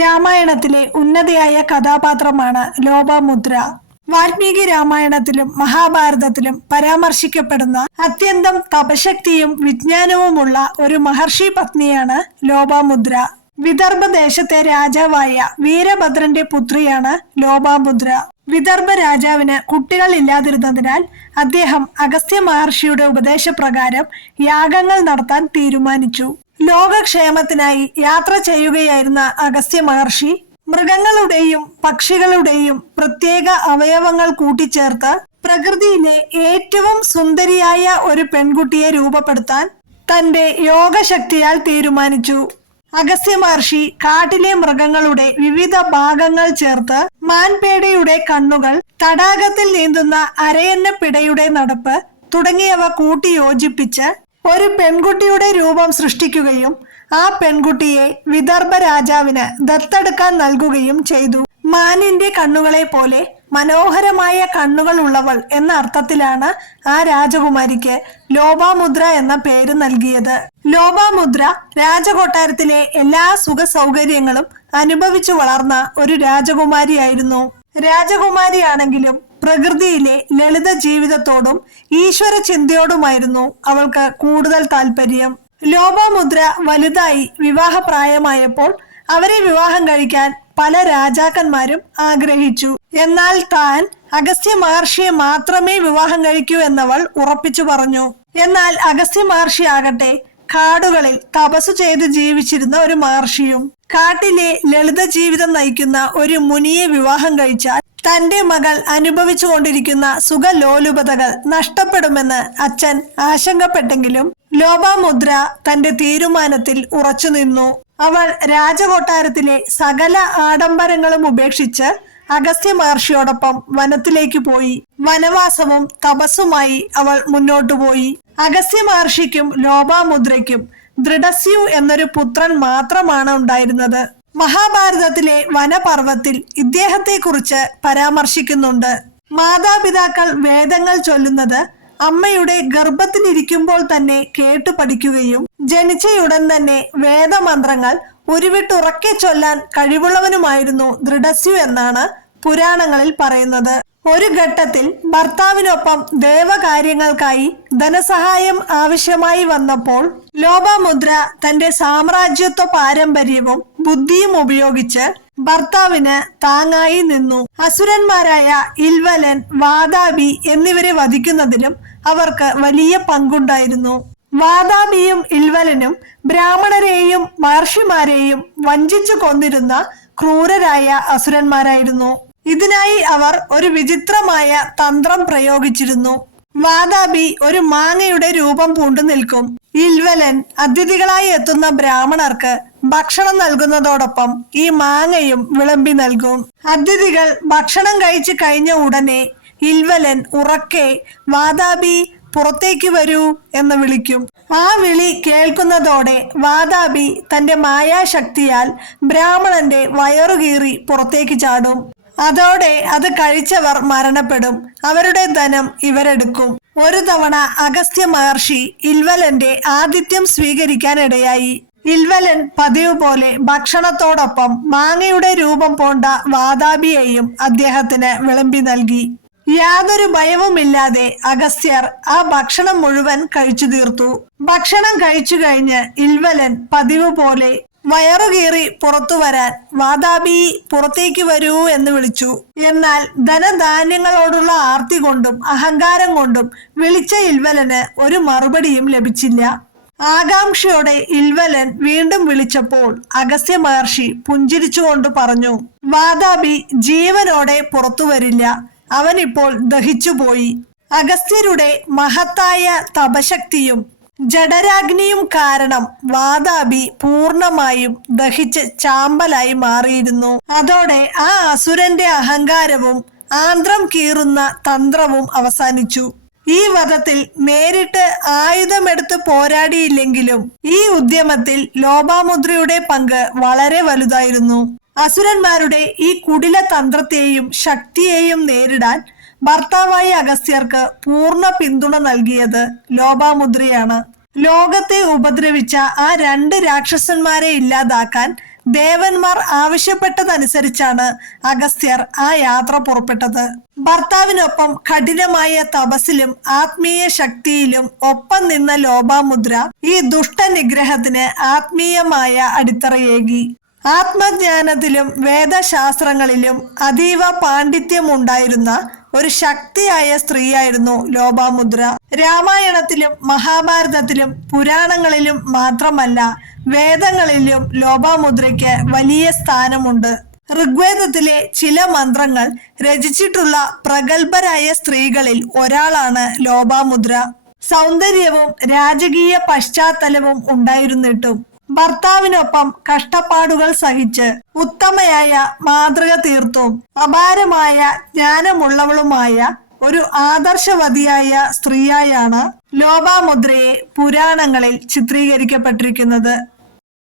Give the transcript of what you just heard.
രാമായണത്തിലെ ഉന്നതയായ കഥാപാത്രമാണ് ലോപാമുദ്ര. വാൽമീകി രാമായണത്തിലും മഹാഭാരതത്തിലും പരാമർശിക്കപ്പെടുന്ന അത്യന്തം തപശക്തിയും വിജ്ഞാനവുമുള്ള ഒരു മഹർഷി പത്നിയാണ് ലോപാമുദ്ര. വിദർഭ ദേശത്തെ രാജാവായ വീരഭദ്രന്റെ പുത്രിയാണ് ലോപാമുദ്ര. വിദർഭ രാജാവിന് കുട്ടികൾ ഇല്ലാതിരുന്നതിനാൽ അദ്ദേഹം അഗസ്ത്യ മഹർഷിയുടെ ഉപദേശപ്രകാരം യാഗങ്ങൾ നടത്താൻ തീരുമാനിച്ചു. ലോകക്ഷേമത്തിനായി യാത്ര ചെയ്യുകയായിരുന്ന അഗസ്ത്യ മഹർഷി മൃഗങ്ങളുടെയും പക്ഷികളുടെയും പ്രത്യേക അവയവങ്ങൾ കൂട്ടിച്ചേർത്ത് പ്രകൃതിയിലെ ഏറ്റവും സുന്ദരിയായ ഒരു പെൺകുട്ടിയെ രൂപപ്പെടുത്താൻ തന്റെ യോഗശക്തിയാൽ തീരുമാനിച്ചു. അഗസ്ത്യ മഹർഷി കാട്ടിലെ മൃഗങ്ങളുടെ വിവിധ ഭാഗങ്ങൾ ചേർത്ത് മാൻപേടയുടെ കണ്ണുകൾ, തടാകത്തിൽ നീന്തുന്ന അരയന്നപ്പിടയുടെ നടപ്പ് തുടങ്ങിയവ കൂട്ടി യോജിപ്പിച്ച് ഒരു പെൺകുട്ടിയുടെ രൂപം സൃഷ്ടിക്കുകയും ആ പെൺകുട്ടിയെ വിദർഭ രാജാവിന് ദത്തെടുക്കാൻ നൽകുകയും ചെയ്തു. മാനിന്റെ കണ്ണുകളെ പോലെ മനോഹരമായ കണ്ണുകൾ ഉള്ളവൾ എന്ന അർത്ഥത്തിലാണ് ആ രാജകുമാരിക്ക് ലോപാമുദ്ര എന്ന പേര് നൽകിയത്. ലോപാമുദ്ര രാജകൊട്ടാരത്തിലെ എല്ലാ സുഖ സൗകര്യങ്ങളും അനുഭവിച്ചു വളർന്ന ഒരു രാജകുമാരിയായിരുന്നു. രാജകുമാരിയാണെങ്കിലും പ്രകൃതിയിലെ ലളിത ജീവിതത്തോടും ഈശ്വര ചിന്തയോടുമായിരുന്നു അവൾക്ക് കൂടുതൽ താല്പര്യം. ലോപാമുദ്ര വലുതായി വിവാഹപ്രായമായപ്പോൾ അവരെ വിവാഹം കഴിക്കാൻ പല രാജാക്കന്മാരും ആഗ്രഹിച്ചു. എന്നാൽ താൻ അഗസ്ത്യ മഹർഷിയെ മാത്രമേ വിവാഹം കഴിക്കൂ എന്നവൾ ഉറപ്പിച്ചു പറഞ്ഞു. എന്നാൽ അഗസ്ത്യ മഹർഷി ആകട്ടെ കാടുകളിൽ തപസ്സു ചെയ്ത് ജീവിച്ചിരുന്ന ഒരു മഹർഷിയും കാട്ടിലെ ലളിത ജീവിതം നയിക്കുന്ന ഒരു മുനിയെ വിവാഹം കഴിച്ചാൽ തന്റെ മകൾ അനുഭവിച്ചു കൊണ്ടിരിക്കുന്ന സുഖലോലുപതകൾ നഷ്ടപ്പെടുമെന്ന് അച്ഛൻ ആശങ്കപ്പെട്ടെങ്കിലും ലോപാമുദ്ര തന്റെ തീരുമാനത്തിൽ ഉറച്ചു നിന്നു. അവൾ രാജകൊട്ടാരത്തിലെ സകല ആഡംബരങ്ങളും ഉപേക്ഷിച്ച് അഗസ്ത്യ മഹർഷിയോടൊപ്പം വനത്തിലേക്ക് പോയി. വനവാസവും തപസ്സുമായി അവൾ മുന്നോട്ടു പോയി. അഗസ്ത്യ മഹർഷിക്കും ലോപാമുദ്രയ്ക്കും ദൃഢസ്യു എന്നൊരു പുത്രൻ മാത്രമാണ് ഉണ്ടായിരുന്നത്. മഹാഭാരതത്തിലെ വനപർവത്തിൽ ഇദ്ദേഹത്തെ കുറിച്ച് പരാമർശിക്കുന്നുണ്ട്. മാതാപിതാക്കൾ വേദങ്ങൾ ചൊല്ലുന്നത് അമ്മയുടെ ഗർഭത്തിലിരിക്കുമ്പോൾ തന്നെ കേട്ടു പഠിക്കുകയും ജനിച്ചയുടൻ തന്നെ വേദമന്ത്രങ്ങൾ ഉരുവിട്ടുറക്കെ ചൊല്ലാൻ കഴിവുള്ളവനുമായിരുന്നു ദൃഢസ്യു എന്നാണ് പുരാണങ്ങളിൽ പറയുന്നത്. ഒരു ഘട്ടത്തിൽ ഭർത്താവിനൊപ്പം ദേവകാര്യങ്ങൾക്കായി ധനസഹായം ആവശ്യമായി വന്നപ്പോൾ ലോപാമുദ്ര തന്റെ സാമ്രാജ്യത്വ പാരമ്പര്യവും ബുദ്ധിയും ഉപയോഗിച്ച് ഭർത്താവിന് താങ്ങായി നിന്നു. അസുരന്മാരായ ഇൽവലൻ, വാതാപി എന്നിവരെ വധിക്കുന്നതിലും അവർക്ക് വലിയ പങ്കുണ്ടായിരുന്നു. വാതാപിയും ഇൽവലനും ബ്രാഹ്മണരെയും മഹർഷിമാരെയും വഞ്ചിച്ചു കൊന്നിരുന്ന ക്രൂരരായ അസുരന്മാരായിരുന്നു. ഇതിനായി അവർ ഒരു വിചിത്രമായ തന്ത്രം പ്രയോഗിച്ചിരുന്നു. വാതാപി ഒരു മാങ്ങയുടെ രൂപം പൂണ്ടു നിൽക്കും. ഇൽവലൻ അതിഥികളായി എത്തുന്ന ബ്രാഹ്മണർക്ക് ഭക്ഷണം നൽകുന്നതോടൊപ്പം ഈ മാങ്ങയും വിളമ്പി നൽകും. അതിഥികൾ ഭക്ഷണം കഴിച്ചു കഴിഞ്ഞ ഉടനെ ഇൽവലൻ ഉറക്കെ വാതാപി പുറത്തേക്ക് വരൂ എന്ന് വിളിക്കും. ആ വിളി കേൾക്കുന്നതോടെ വാതാപി തന്റെ മായാശക്തിയാൽ ബ്രാഹ്മണന്റെ വയറുകീറി പുറത്തേക്ക് ചാടും. അതോടെ അത് കഴിച്ചവർ മരണപ്പെടും. അവരുടെ ധനം ഇവരെടുക്കും. ഒരു തവണ അഗസ്ത്യ മഹർഷി ഇൽവലന്റെ ആതിഥ്യം സ്വീകരിക്കാനിടയായി. ഇൽവലൻ പതിവ് പോലെ ഭക്ഷണത്തോടൊപ്പം മാങ്ങയുടെ രൂപം പോണ്ട വാതാപിയെയും അദ്ദേഹത്തിന് വിളമ്പി നൽകി. യാതൊരു ഭയവുമില്ലാതെ അഗസ്ത്യർ ആ ഭക്ഷണം മുഴുവൻ കഴിച്ചു തീർത്തു. ഭക്ഷണം കഴിച്ചു കഴിഞ്ഞ് ഇൽവലൻ പതിവ് പോലെ വയറുകീറി പുറത്തു വരാൻ വാതാപി പുറത്തേക്ക് വരൂ എന്ന് വിളിച്ചു. എന്നാൽ ധനധാന്യങ്ങളോടുള്ള ആർത്തി കൊണ്ടും അഹങ്കാരം കൊണ്ടും വിളിച്ച ഇൽവലന് ഒരു മറുപടിയും ലഭിച്ചില്ല. ആകാംക്ഷയോടെ ഇൽവലൻ വീണ്ടും വിളിച്ചപ്പോൾ അഗസ്ത്യ മഹർഷി പുഞ്ചിരിച്ചുകൊണ്ട് പറഞ്ഞു, വാതാപി ജീവനോടെ പുറത്തു വരില്ല, അവനിപ്പോൾ ദഹിച്ചുപോയി. അഗസ്ത്യരുടെ മഹത്തായ തപശക്തിയും ജഡരാഗ്നിയും കാരണം വാതാപി പൂർണമായും ദഹിച്ച് ചാമ്പലായി മാറിയിരുന്നു. അതോടെ ആ അസുരന്റെ അഹങ്കാരവും ആന്ത്രം കീറുന്ന തന്ത്രവും അവസാനിച്ചു. ഈ വധത്തിൽ നേരിട്ട് ആയുധമെടുത്ത് പോരാടിയില്ലെങ്കിലും ഈ ഉദ്യമത്തിൽ ലോപാമുദ്രയുടെ പങ്ക് വളരെ വലുതായിരുന്നു. അസുരന്മാരുടെ ഈ കുടില തന്ത്രത്തെയും ശക്തിയെയും നേരിടാൻ ഭർത്താവായ അഗസ്ത്യർക്ക് പൂർണ്ണ പിന്തുണ നൽകിയത് ലോപാമുദ്രയാണ്. ലോകത്തെ ഉപദ്രവിച്ച ആ 2 രാക്ഷസന്മാരെ ഇല്ലാതാക്കാൻ ദേവന്മാർ ആവശ്യപ്പെട്ടതനുസരിച്ചാണ് അഗസ്ത്യർ ആ യാത്ര പുറപ്പെട്ടത്. ഭർത്താവിനൊപ്പം കഠിനമായ തപസ്സിലും ആത്മീയ ശക്തിയിലും ഒപ്പം നിന്ന ലോപാമുദ്ര ഈ ദുഷ്ടനിഗ്രഹത്തിന് ആത്മീയമായ അടിത്തറയേകി. ആത്മജ്ഞാനത്തിലും വേദശാസ്ത്രങ്ങളിലും അതീവ പാണ്ഡിത്യമുണ്ടായിരുന്ന ഒരു ശക്തിയായ സ്ത്രീയായിരുന്നു ലോപാമുദ്ര. രാമായണത്തിലും മഹാഭാരതത്തിലും പുരാണങ്ങളിലും മാത്രമല്ല, വേദങ്ങളിലും ലോപാമുദ്രയ്ക്ക് വലിയ സ്ഥാനമുണ്ട്. ഋഗ്വേദത്തിലെ ചില മന്ത്രങ്ങൾ രചിച്ചിട്ടുള്ള പ്രഗത്ഭരായ സ്ത്രീകളിൽ ഒരാളാണ് ലോപാമുദ്ര. സൗന്ദര്യവും രാജകീയ പശ്ചാത്തലവും ഉണ്ടായിരുന്നിട്ടും ഭർത്താവിനൊപ്പം കഷ്ടപ്പാടുകൾ സഹിച്ച് ഉത്തമയായ മാതൃക തീർത്തും അപാരമായ ജ്ഞാനമുള്ളവളുമായ ഒരു ആദർശവതിയായ സ്ത്രീയായാണ് ലോപാമുദ്രയെ പുരാണങ്ങളിൽ ചിത്രീകരിക്കപ്പെട്ടിരിക്കുന്നത്.